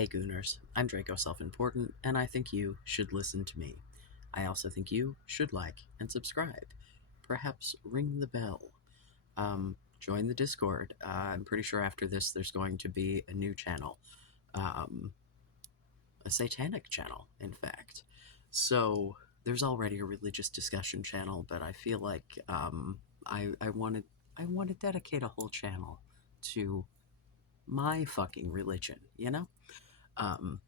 Hey Gooners, I'm Draco Self-Important, and I think you should listen to me. I also think you should like and subscribe. Perhaps ring the bell. Join the Discord. I'm pretty sure after this there's going to be a new channel. Um, a satanic channel, in fact. So there's already a religious discussion channel, but I feel like I want to dedicate a whole channel to my fucking religion, you know? Um,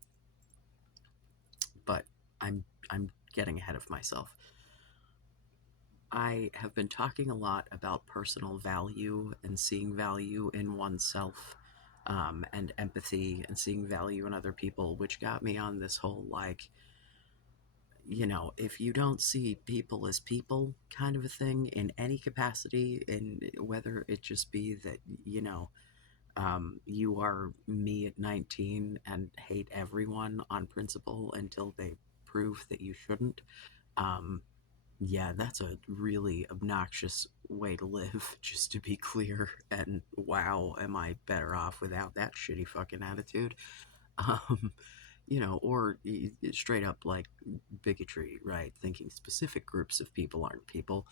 but I'm getting ahead of myself. I have been talking a lot about personal value and seeing value in oneself, and empathy and seeing value in other people, which got me on this whole like, if you don't see people as people kind of a thing in any capacity, and whether it just be that, you are me at 19 and hate everyone on principle until they prove that you shouldn't. Um, yeah, that's a really obnoxious way to live, just to be clear. And wow, am I better off without that shitty fucking attitude? Um, or straight up like bigotry, right? Thinking specific groups of people aren't people.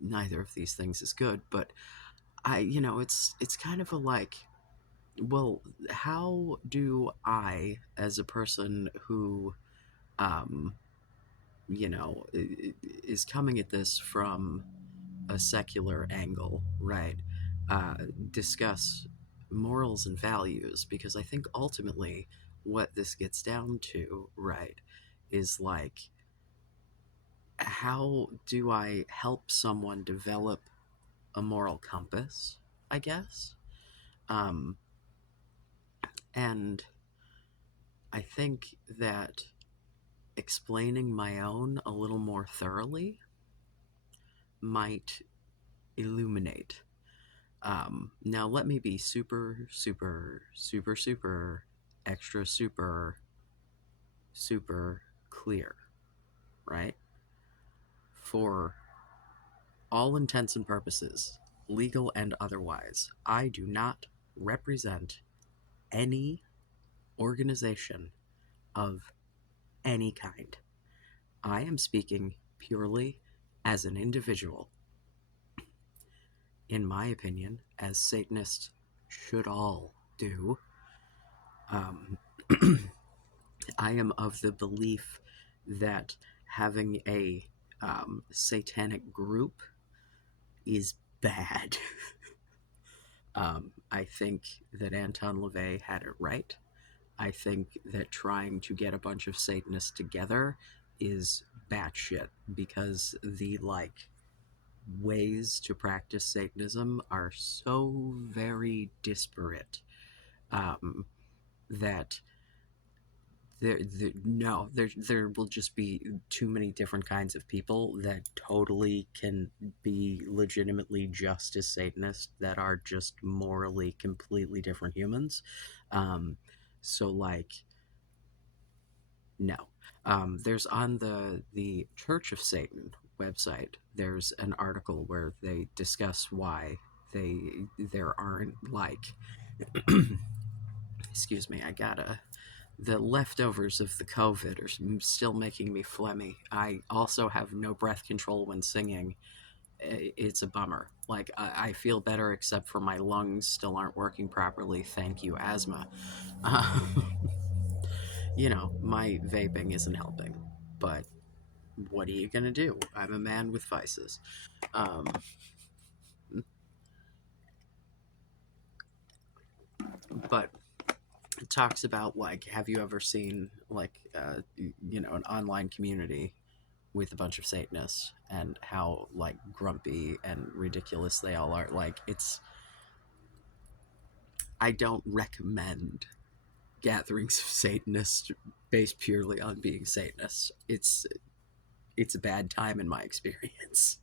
Neither of these things is good, but it's kind of a like, well, how do I, as a person who, um, is coming at this from a secular angle, right? Uh, Discuss morals and values, because I think ultimately what this gets down to, right, is like, how do I help someone develop a moral compass, I guess? Um, and I think that explaining my own a little more thoroughly might illuminate. Now, let me be super, super, super, super, extra, super, super clear, right? For all intents and purposes, legal and otherwise, I do not represent any organization of any kind. I am speaking purely as an individual, in my opinion, as Satanists should all do. Um, I am of the belief that having a satanic group is bad. I think that Anton LaVey had it right. I think that trying to get a bunch of Satanists together is batshit, because the like ways to practice Satanism are so very disparate, um, that there will just be too many different kinds of people that totally can be legitimately just as Satanist, that are just morally completely different humans. So like, no. There's on the Church of Satan website, there's an article where they discuss why there aren't like excuse me, I gotta the leftovers of the COVID are still making me phlegmy. I also have no breath control when singing. It's a bummer. Like, I feel better, except for my lungs still aren't working properly. Thank you, asthma. Uh, my vaping isn't helping. But what are you going to do? I'm a man with vices. Um, but it talks about, like, have you ever seen, like, an online community with a bunch of Satanists, and how like grumpy and ridiculous they all are. Like, I don't recommend gatherings of Satanists based purely on being Satanists. It's a bad time in my experience.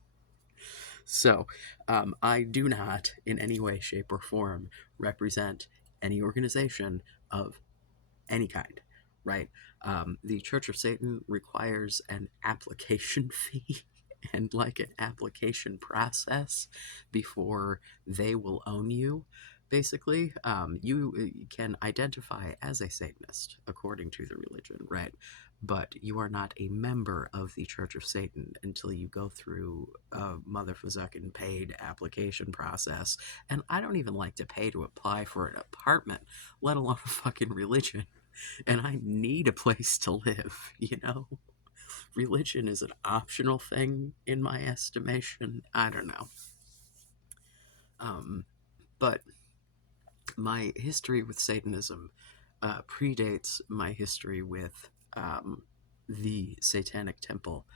So, I do not in any way, shape, or form represent any organization of any kind, right? The Church of Satan requires an application fee and like an application process before they will own you. basically, you can identify as a Satanist according to the religion, right? But you are not a member of the Church of Satan until you go through a motherfucking paid application process. And I don't even like to pay to apply for an apartment, let alone a fucking religion. And I need a place to live, you know? Religion is an optional thing in my estimation. I don't know. Um, but my history with Satanism predates my history with the Satanic Temple,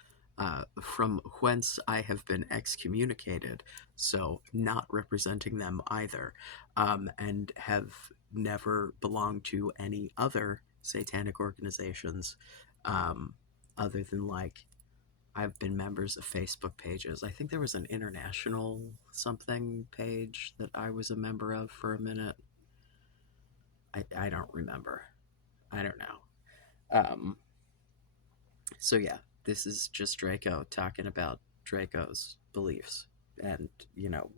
from whence I have been excommunicated, so not representing them either, and have never belonged to any other satanic organizations, um, other than like I've been members of Facebook pages. I think there was an international something page that I was a member of for a minute. I don't remember. I don't know. Um, so yeah, this is just Draco talking about Draco's beliefs, and you know,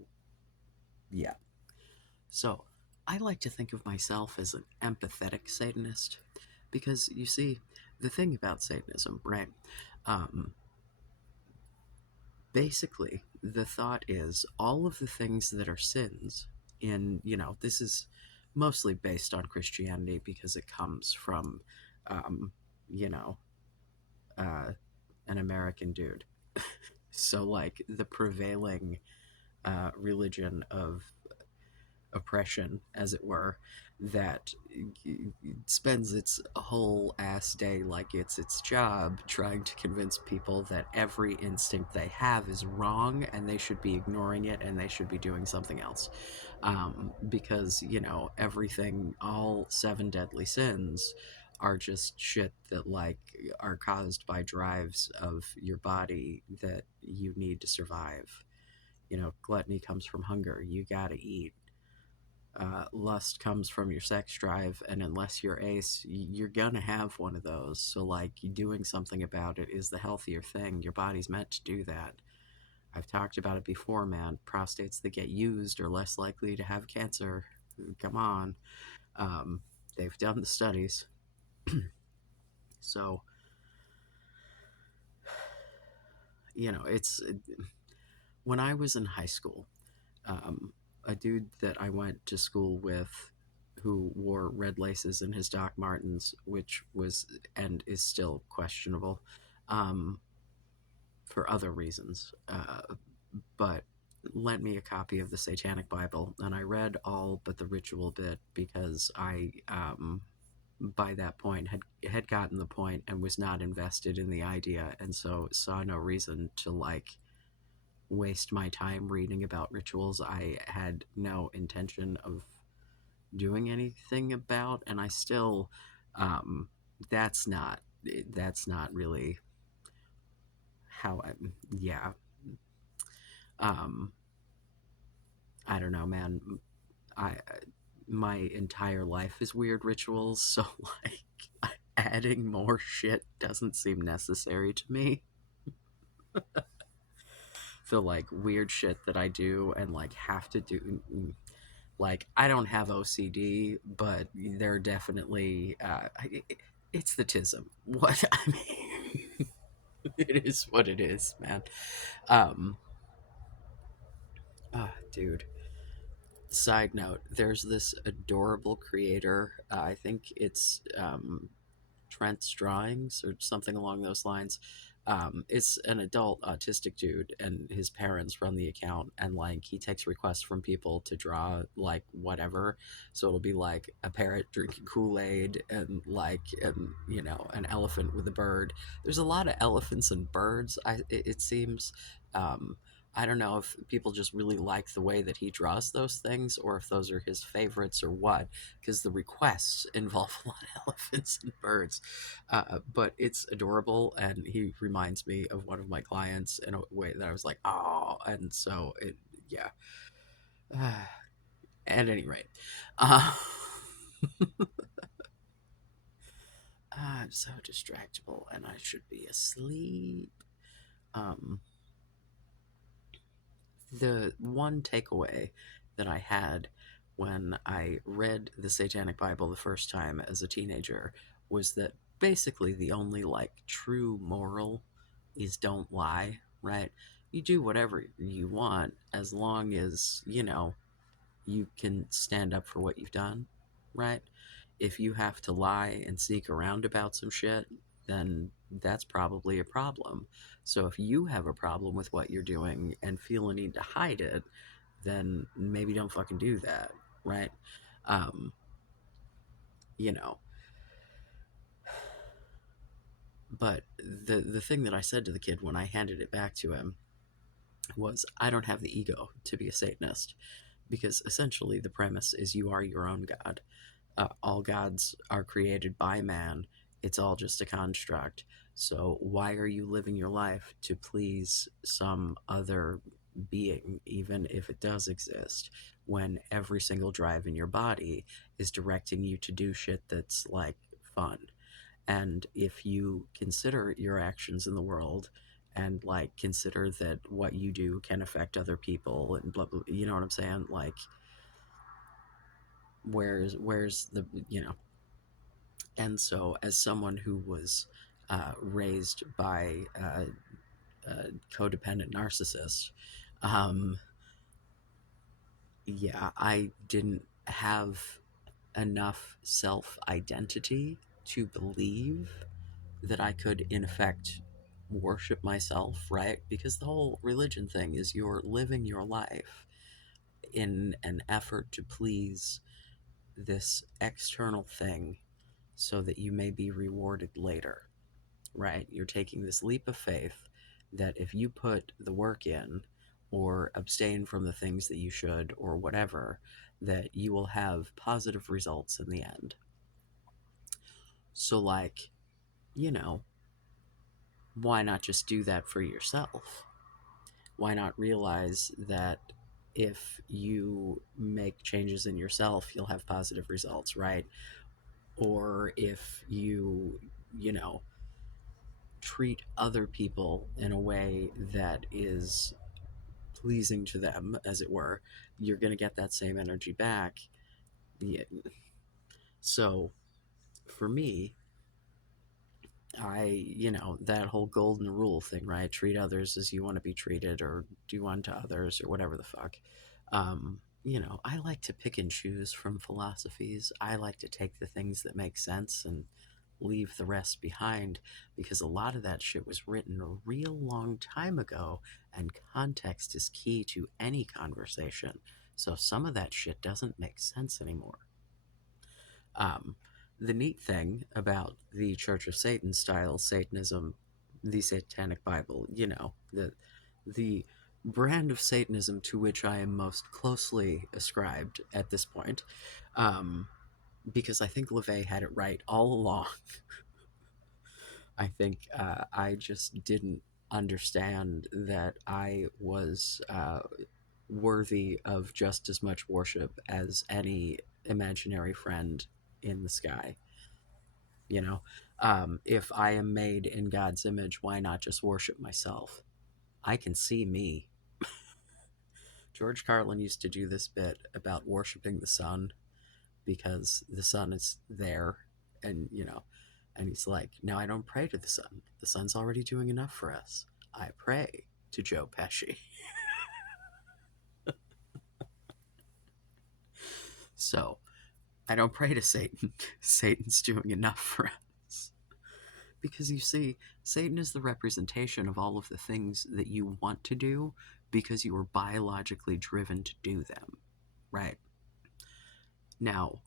yeah. So I like to think of myself as an empathetic Satanist because you see, the thing about Satanism, right? Um, Basically, the thought is all of the things that are sins in, this is mostly based on Christianity because it comes from, um, you know, uh, an American dude. So, like, the prevailing religion of oppression, as it were, that spends its whole ass day like it's its job trying to convince people that every instinct they have is wrong and they should be ignoring it and they should be doing something else. Because, everything, all seven deadly sins are just shit that, like, are caused by drives of your body that you need to survive. Gluttony comes from hunger. You gotta eat. Lust comes from your sex drive, and unless you're ace, you're gonna have one of those. So, like, doing something about it is the healthier thing. Your body's meant to do that. I've talked about it before, man. Prostates that get used are less likely to have cancer. Come on. Um, they've done the studies. So, it's when I was in high school, um, a dude that I went to school with who wore red laces in his Doc Martens, which was and is still questionable, um, for other reasons, but lent me a copy of the Satanic Bible, and I read all but the ritual bit because I, by that point, had gotten the point and was not invested in the idea, and so saw no reason to like waste my time reading about rituals I had no intention of doing anything about, and I still, um, that's not that's not really how I, yeah, um, I don't know, man. I My entire life is weird rituals, so like adding more shit doesn't seem necessary to me. The like weird shit that I do and like have to do. Like, I don't have OCD, but they're definitely it's the tism. What I mean, it is what it is, man. Um, Dude. Side note: there's this adorable creator. I think it's Trent's Drawings or something along those lines. It's an adult autistic dude, and his parents run the account, and like he takes requests from people to draw like whatever. So it'll be like a parrot drinking Kool Aid, and like an elephant with a bird. There's a lot of elephants and birds. It seems. Um, I don't know if people just really like the way that he draws those things, or if those are his favorites, or what, because the requests involve a lot of elephants and birds. But it's adorable, and he reminds me of one of my clients in a way that I was like, oh, and so yeah. At any rate, uh, I'm so distractible, and I should be asleep. Um, the one takeaway that I had when I read the Satanic Bible the first time as a teenager was that basically the only like true moral is don't lie, right? You do whatever you want as long as, you can stand up for what you've done, right? If you have to lie and sneak around about some shit, then that's probably a problem. So if you have a problem with what you're doing and feel a need to hide it, then maybe don't fucking do that, right? Um, you know, but the thing that I said to the kid when I handed it back to him was, I don't have the ego to be a Satanist, because essentially the premise is you are your own god. All gods are created by man. It's all just a construct. So why are you living your life to please some other being, even if it does exist, when every single drive in your body is directing you to do shit that's like fun? And if you consider your actions in the world and like consider that what you do can affect other people and blah blah, you know what I'm saying? Like, where's the, and so, as someone who was raised by a codependent narcissist, um, yeah, I didn't have enough self identity to believe that I could, in effect, worship myself, right? Because the whole religion thing is you're living your life in an effort to please this external thing so that you may be rewarded later, right? You're taking this leap of faith that if you put the work in or abstain from the things that you should or whatever, that you will have positive results in the end. So, like, you know, why not just do that for yourself? Why not realize that if you make changes in yourself, you'll have positive results, right? Or if you know, treat other people in a way that is pleasing to them, as it were, you're going to get that same energy back. Yeah. So for me, that whole golden rule thing, right? Treat others as you want to be treated, or do unto others, or whatever the fuck. I like to pick and choose from philosophies. I like to take the things that make sense and leave the rest behind, because a lot of that shit was written a real long time ago, and context is key to any conversation. So some of that shit doesn't make sense anymore. Um, the neat thing about the Church of Satan style Satanism, the Satanic Bible, the brand of Satanism to which I am most closely ascribed at this point, um, because I think LaVey had it right all along. I think I just didn't understand that I was worthy of just as much worship as any imaginary friend in the sky. You know, if I am made in God's image, why not just worship myself? I can see me. George Carlin used to do this bit about worshiping the sun because the sun is there, and and he's like, "No, I don't pray to the sun. The sun's already doing enough for us. I pray to Joe Pesci." So I don't pray to Satan. Satan's doing enough for us. Because you see, Satan is the representation of all of the things that you want to do because you are biologically driven to do them, right? Now,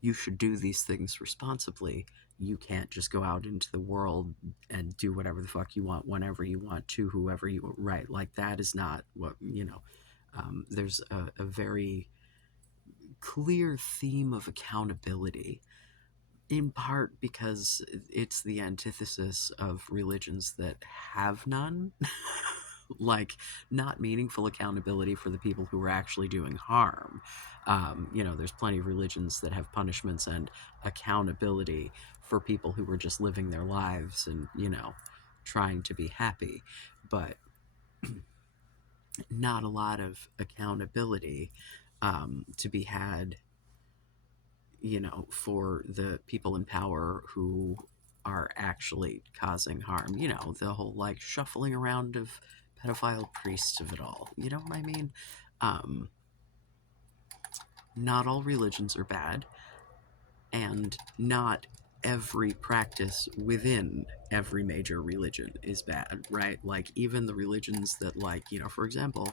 you should do these things responsibly. You can't just go out into the world and do whatever the fuck you want, whenever you want, to whoever you, right? Like, that is not what. There's a very clear theme of accountability, in part because it's the antithesis of religions that have none. Like, not meaningful accountability for the people who are actually doing harm. There's plenty of religions that have punishments and accountability for people who were just living their lives and, trying to be happy. But not a lot of accountability to be had, for the people in power who are actually causing harm. The whole like shuffling around of pedophile priests of it all. You know what I mean? Um, not all religions are bad, and not every practice within every major religion is bad, right? Like, even the religions that, like, for example,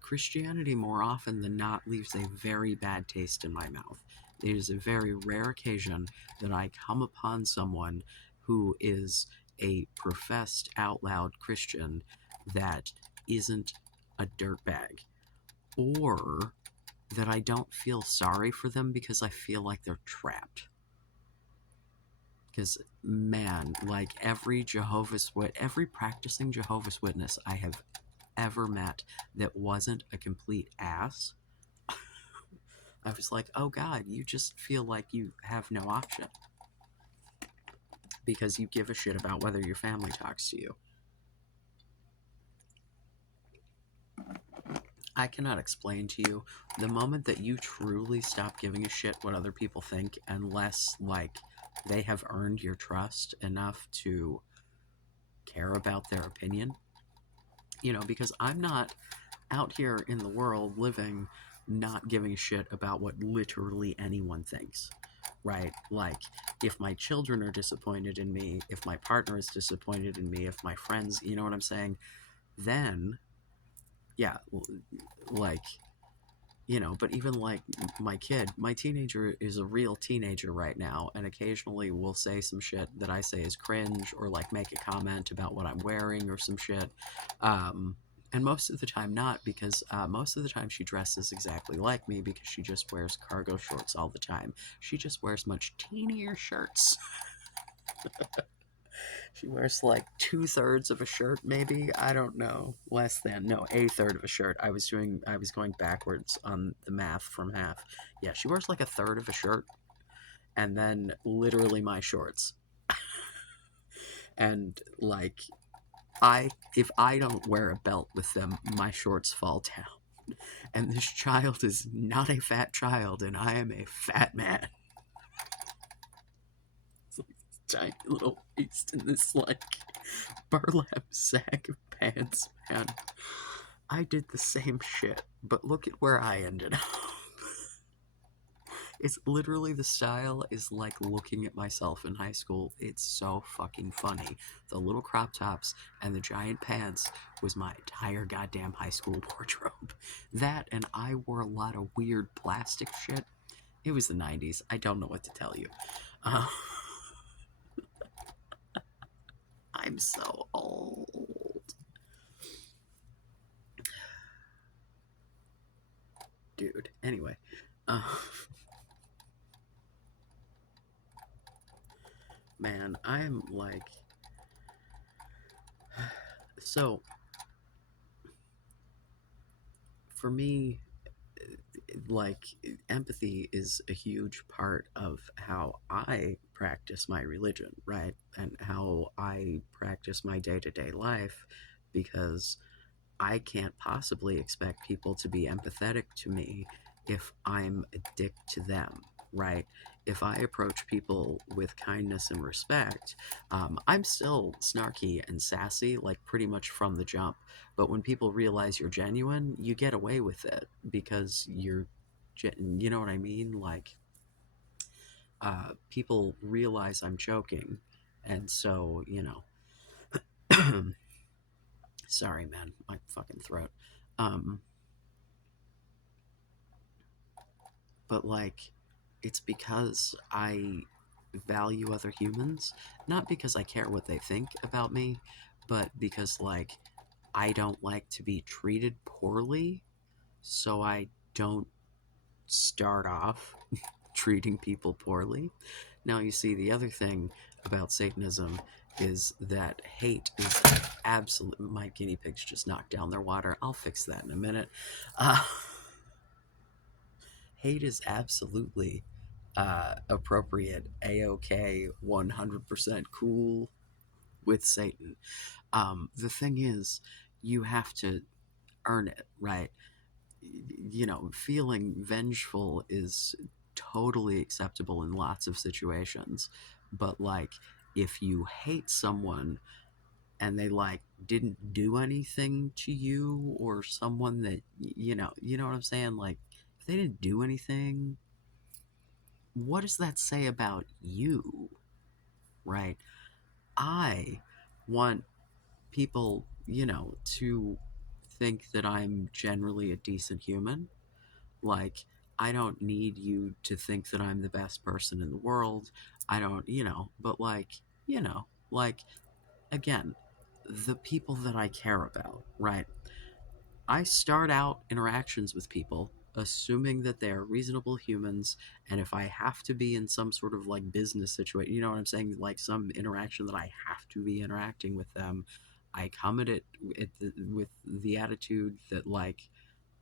Christianity more often than not leaves a very bad taste in my mouth. It is a very rare occasion that I come upon someone who is a professed out loud Christian that isn't a dirtbag, or that I don't feel sorry for them because I feel like they're trapped. Because, man, like, every practicing Jehovah's Witness I have ever met that wasn't a complete ass, I was like, oh god, you just feel like you have no option because you give a shit about whether your family talks to you. I cannot explain to you the moment that you truly stop giving a shit what other people think, unless, like, they have earned your trust enough to care about their opinion. Because I'm not out here in the world living not giving a shit about what literally anyone thinks, right? Like, if my children are disappointed in me, if my partner is disappointed in me, if my friends, you know what I'm saying, then, yeah, like, but even like my teenager is a real teenager right now, and occasionally will say some shit that I say is cringe, or like make a comment about what I'm wearing or some shit. Um, and most of the time not, because most of the time she dresses exactly like me, because she just wears cargo shorts all the time. She just wears much teenier shirts. She wears like 2/3 of a shirt, maybe. I don't know. Less than. No, a third of a shirt. I was going backwards on the math from half. Yeah, she wears like a third of a shirt, and then literally my shorts. And like, if I don't wear a belt with them, my shorts fall down. And this child is not a fat child, and I am a fat man. It's like this tiny little waist in this like burlap sack of pants, man. I did the same shit, but look at where I ended up. It's literally, the style is like looking at myself in high school. It's so fucking funny. The little crop tops and the giant pants was my entire goddamn high school wardrobe. That, and I wore a lot of weird plastic shit. It was the 90s. I don't know what to tell you. Uh, I'm so old. Dude. Anyway. Uh, man, I'm like... So, for me, like, empathy is a huge part of how I practice my religion, right? And how I practice my day-to-day life, because I can't possibly expect people to be empathetic to me if I'm a dick to them, right? If I approach people with kindness and respect, I'm still snarky and sassy, like, pretty much from the jump. But when people realize you're genuine, you get away with it because you know what I mean? Like, people realize I'm joking, and so, sorry, man, my fucking throat. Um, but like, it's because I value other humans, not because I care what they think about me, but because, like, I don't like to be treated poorly, so I don't start off treating people poorly. Now, you see, the other thing about Satanism is that hate is absolute. My guinea pigs just knocked down their water. I'll fix that in a minute. Uh, hate is absolutely appropriate, a-okay, 100% cool with Satan. The thing is, you have to earn it, right? feeling vengeful is totally acceptable in lots of situations. But like, if you hate someone and they like didn't do anything to you, or someone that you know what I'm saying, like if they didn't do anything, what does that say about you, right? I want people, to think that I'm generally a decent human. Like, I don't need you to think that I'm the best person in the world. I don't, but like, you know, like, again, the people that I care about, right? I start out interactions with people assuming that they are reasonable humans, and if I have to be in some sort of like business situation, you know what I'm saying, like some interaction that I have to be interacting with them, I come at it with the attitude that like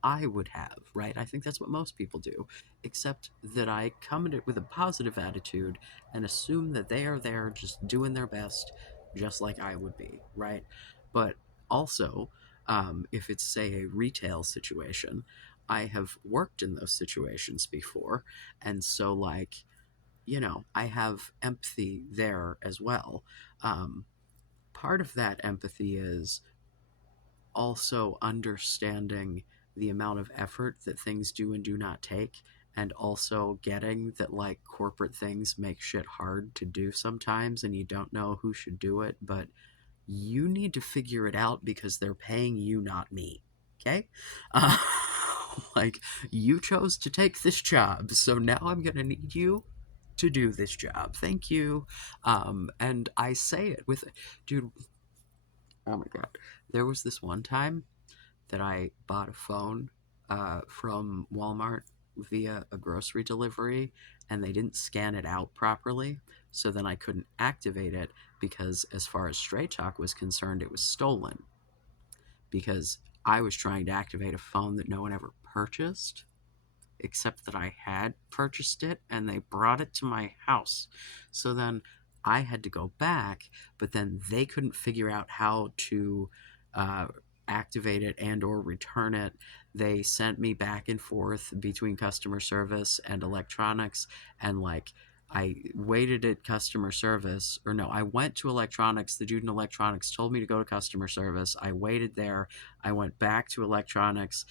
I would have, right? I think that's what most people do, except that I come at it with a positive attitude and assume that they are there just doing their best, just like I would be, right? But also, if it's, say, a retail situation, I have worked in those situations before. And so, like, I have empathy there as well. Um, Part of that empathy is also understanding the amount of effort that things do and do not take, and also getting that like corporate things make shit hard to do sometimes and you don't know who should do it, but you need to figure it out because they're paying you, not me. Okay. uh, like, you chose to take this job, so now I'm gonna need you to do this job. Thank you. And I say it with, dude, oh my god, there was this one time that I bought a phone from Walmart via a grocery delivery, and they didn't scan it out properly. So then I couldn't activate it because, as far as Straight Talk was concerned, it was stolen. Because I was trying to activate a phone that no one ever purchased, except that I had purchased it and they brought it to my house. So then I had to go back, but then they couldn't figure out how to uh, activate it and or return it. They sent me back and forth between customer service and electronics, and like, I waited at customer service, or no, I went to electronics. The dude in electronics told me to go to customer service. I waited there. I went back to electronics.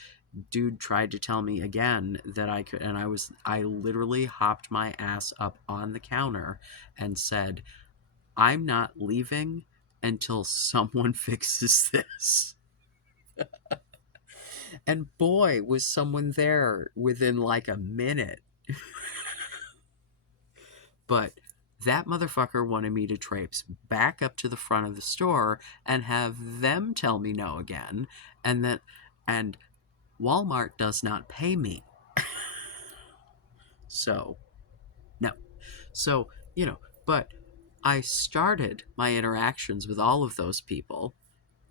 Dude tried to tell me again that I could, and I literally hopped my ass up on the counter and said, I'm not leaving until someone fixes this. And boy, was someone there within like a minute. But that motherfucker wanted me to traipse back up to the front of the store and have them tell me no again, and that, and Walmart does not pay me. So, no. So, but I started my interactions with all of those people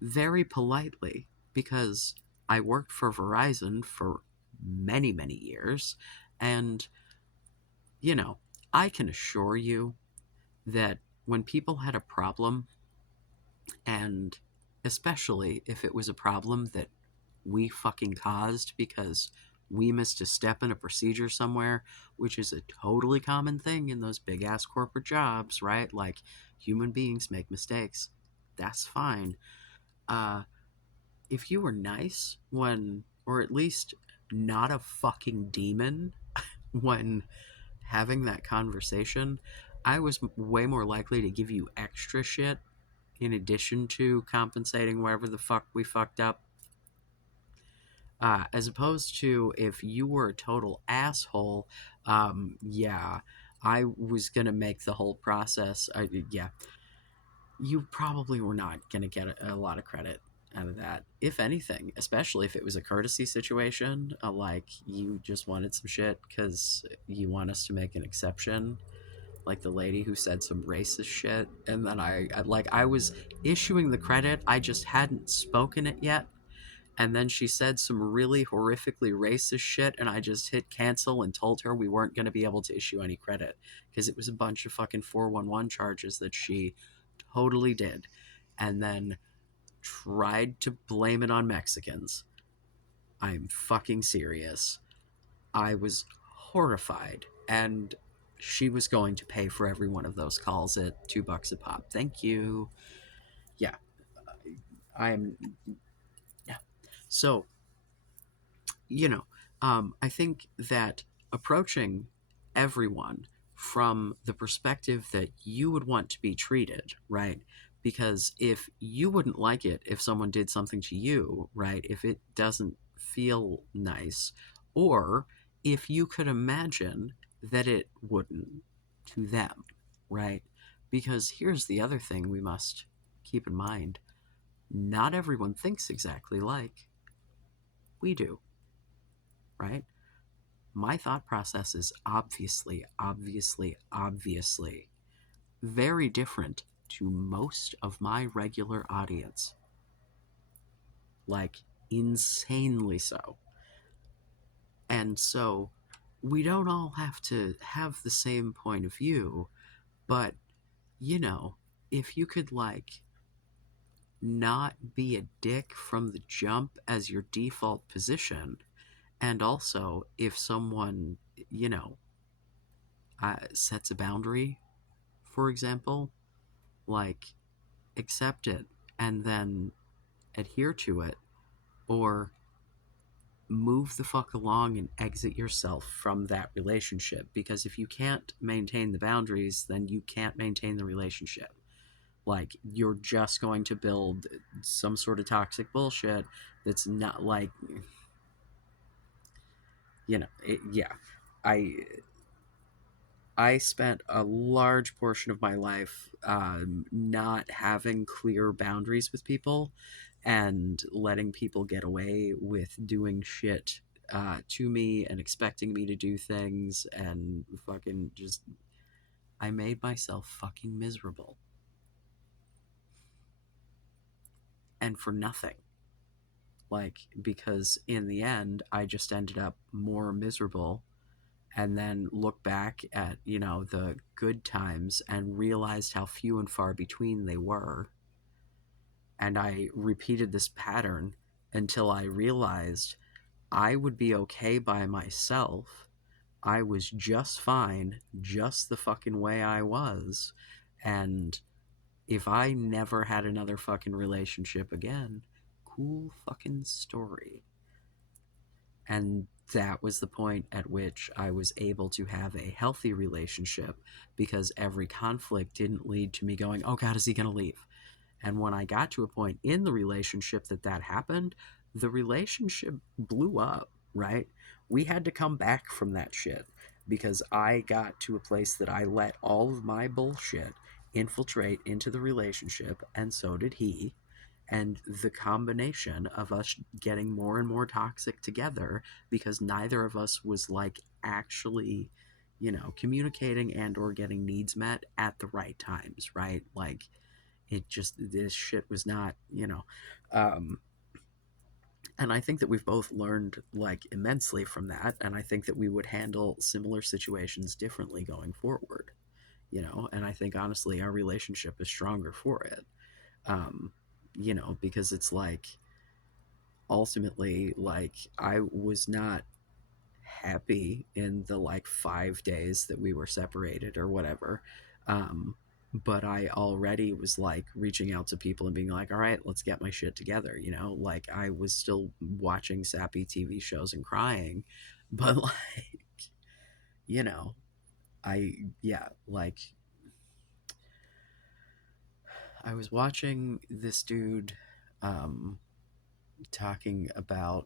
very politely because I worked for Verizon for many, many years. And, you know, I can assure you that when people had a problem, and especially if it was a problem that we fucking caused because we missed a step in a procedure somewhere, which is a totally common thing in those big ass corporate jobs, right? Like, human beings make mistakes. That's fine. Uh, if you were nice when, or at least not a fucking demon when having that conversation, I was way more likely to give you extra shit in addition to compensating whatever the fuck we fucked up. As opposed to if you were a total asshole, yeah, I was gonna make the whole process. Yeah, you probably were not gonna get a lot of credit out of that, if anything. Especially if it was a courtesy situation, like you just wanted some shit because you want us to make an exception. Like the lady who said some racist shit, and then I was issuing the credit, I just hadn't spoken it yet, and then she said some really horrifically racist shit, and I just hit cancel and told her we weren't going to be able to issue any credit because it was a bunch of fucking 411 charges that she totally did, and then tried to blame it on Mexicans. I'm fucking serious. I was horrified, and she was going to pay for every one of those calls at $2 a pop. Thank you. Yeah, I'm. Yeah. So, you know, I think that approaching everyone from the perspective that you would want to be treated, right? Because if you wouldn't like it if someone did something to you, right? If it doesn't feel nice, or if you could imagine that it wouldn't to them, right? Because here's the other thing we must keep in mind: not everyone thinks exactly like we do, right? My thought process is obviously very different to most of my regular audience. Like, insanely so. And so, we don't all have to have the same point of view, but, you know, if you could, like, not be a dick from the jump as your default position, and also if someone, you know, sets a boundary, for example, like, accept it and then adhere to it, or move the fuck along and exit yourself from that relationship. Because if you can't maintain the boundaries, then you can't maintain the relationship. Like, you're just going to build some sort of toxic bullshit that's not like, yeah. I I spent a large portion of my life not having clear boundaries with people and letting people get away with doing shit to me and expecting me to do things, and fucking just, I made myself fucking miserable. And for nothing. Like, because in the end, I just ended up more miserable, and then look back at, the good times and realized how few and far between they were. And I repeated this pattern until I realized I would be okay by myself. I was just fine, just the fucking way I was. And if I never had another fucking relationship again, cool fucking story. And that was the point at which I was able to have a healthy relationship, because every conflict didn't lead to me going, oh God, is he going to leave? And when I got to a point in the relationship that happened, the relationship blew up, right? We had to come back from that shit because I got to a place that I let all of my bullshit infiltrate into the relationship, and so did he. And the combination of us getting more and more toxic together, because neither of us was like actually, communicating and or getting needs met at the right times, right? Like, it just, this shit was not, um and I think that we've both learned like immensely from that, and I think that we would handle similar situations differently going forward, and I think honestly our relationship is stronger for it. um because it's like, ultimately, like, I was not happy in the like 5 days that we were separated or whatever. Um, but I already was like reaching out to people and being like, all right, let's get my shit together. Like, I was still watching sappy TV shows and crying, but like, you know, yeah, like, I was watching this dude um, talking about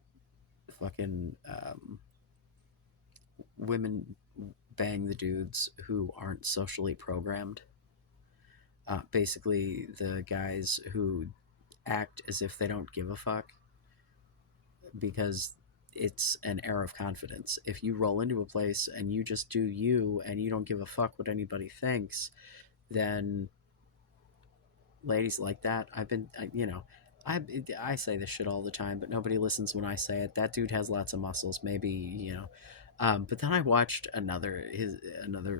fucking women bang the dudes who aren't socially programmed. Basically, the guys who act as if they don't give a fuck, because it's an air of confidence. If you roll into a place and you just do you and you don't give a fuck what anybody thinks, then ladies like that, I I say this shit all the time, but nobody listens when I say it. That dude has lots of muscles, maybe, but then I watched another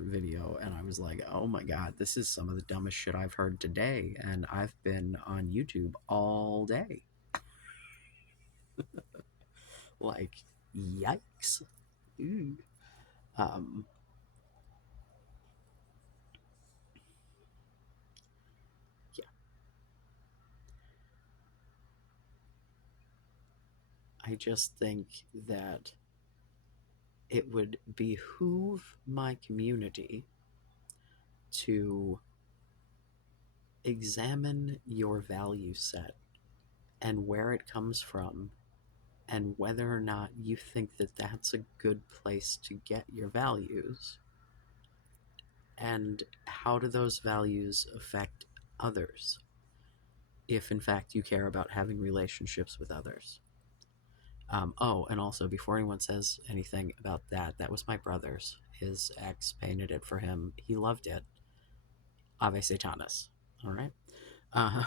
video, and I was like, oh my god, this is some of the dumbest shit I've heard today, and I've been on YouTube all day. Like, yikes. Ooh. Um, yeah, I just think that it would behoove my community to examine your value set and where it comes from and whether or not you think that that's a good place to get your values, and how do those values affect others if in fact you care about having relationships with others. Oh, and also before anyone says anything about that, that was my brother's. His ex painted it for him. He loved it. Ave Satanas. All right. uh,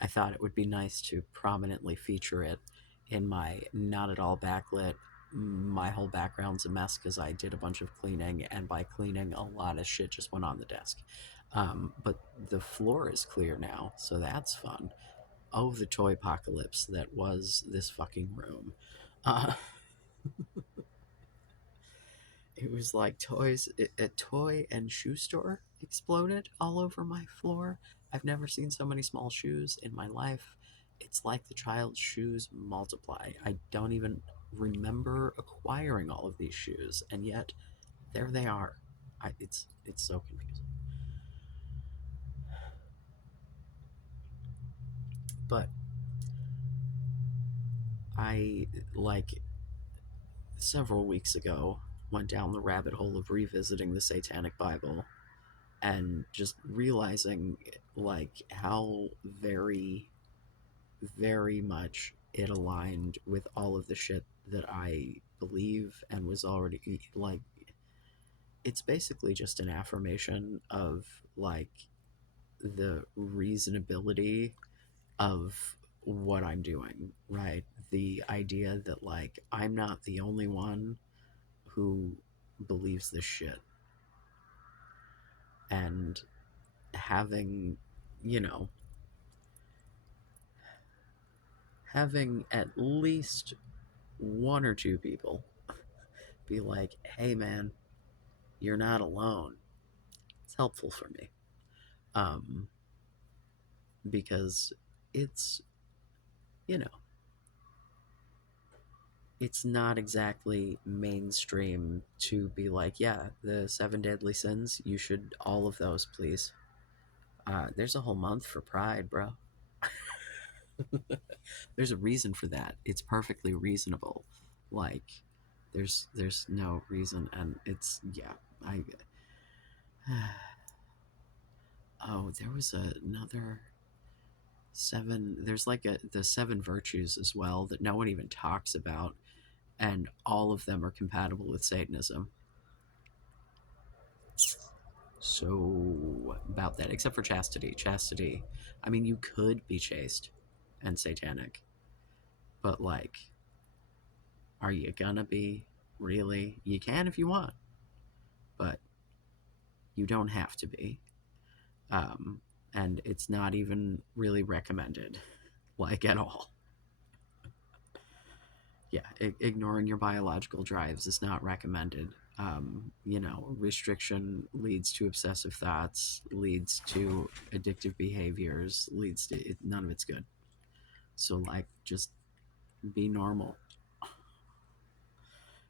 I thought it would be nice to prominently feature it in my not at all backlit. My whole background's a mess because I did a bunch of cleaning, and by cleaning, a lot of shit just went on the desk. But the floor is clear now, so that's fun. Oh, the toy apocalypse that was this fucking room. Uh, it was like toys. A toy and shoe store exploded all over my floor. I've never seen so many small shoes in my life. It's like the child's shoes multiply. I don't even remember acquiring all of these shoes, and yet there they are. It's so confusing. But I, like, several weeks ago, went down the rabbit hole of revisiting the Satanic Bible and just realizing, like, how very, very much it aligned with all of the shit that I believe and was already, like, it's basically just an affirmation of, like, the reasonability of what I'm doing, right? The idea that, like, I'm not the only one who believes this shit, and having, you know, having at least one or two people be like, hey man, you're not alone. It's helpful for me. Um, because it's, you know, it's not exactly mainstream to be like, yeah, the seven deadly sins, you should, all of those, please. There's a whole month for Pride, bro. There's a reason for that. It's perfectly reasonable. Like, there's no reason, and it's, yeah. I oh, there was another seven. There's like the seven virtues as well that no one even talks about, and all of them are compatible with Satanism. So about that, except for chastity. Chastity. I mean, you could be chaste and satanic, but, like, are you gonna be really? You can if you want, but you don't have to be. Um, and it's not even really recommended, like, at all. Yeah, ignoring your biological drives is not recommended. Restriction leads to obsessive thoughts, leads to addictive behaviors, leads to it, none of it's good. So, like, just be normal.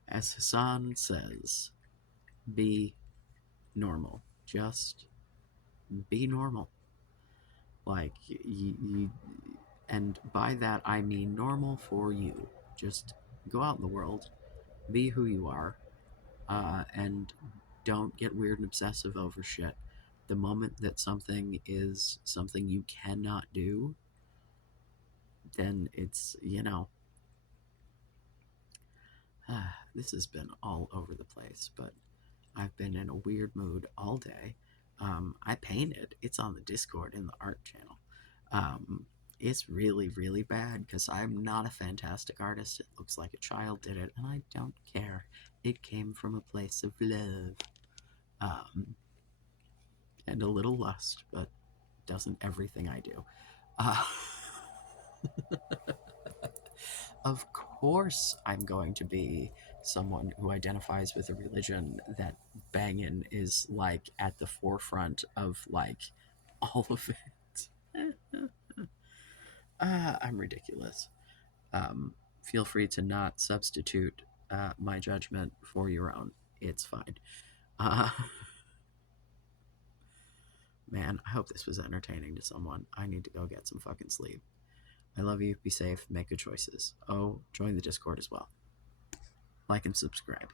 As Hassan says, be normal. Just be normal. Like, and by that I mean normal for you. Just go out in the world, be who you are, and don't get weird and obsessive over shit. The moment that something is something you cannot do, then it's, this has been all over the place, but I've been in a weird mood all day. I painted. It's on the Discord in the art channel. Um, it's really, really bad because I'm not a fantastic artist. It looks like a child did it, and I don't care. It came from a place of love, um, and a little lust, but doesn't everything I do. Uh, Of course, I'm going to be someone who identifies with a religion that banging is like at the forefront of like all of it. I'm ridiculous. Feel free to not substitute my judgment for your own. It's fine. Uh, man, I hope this was entertaining to someone. I need to go get some fucking sleep. I love you. Be safe. Make good choices. Oh, join the Discord as well. Like and subscribe.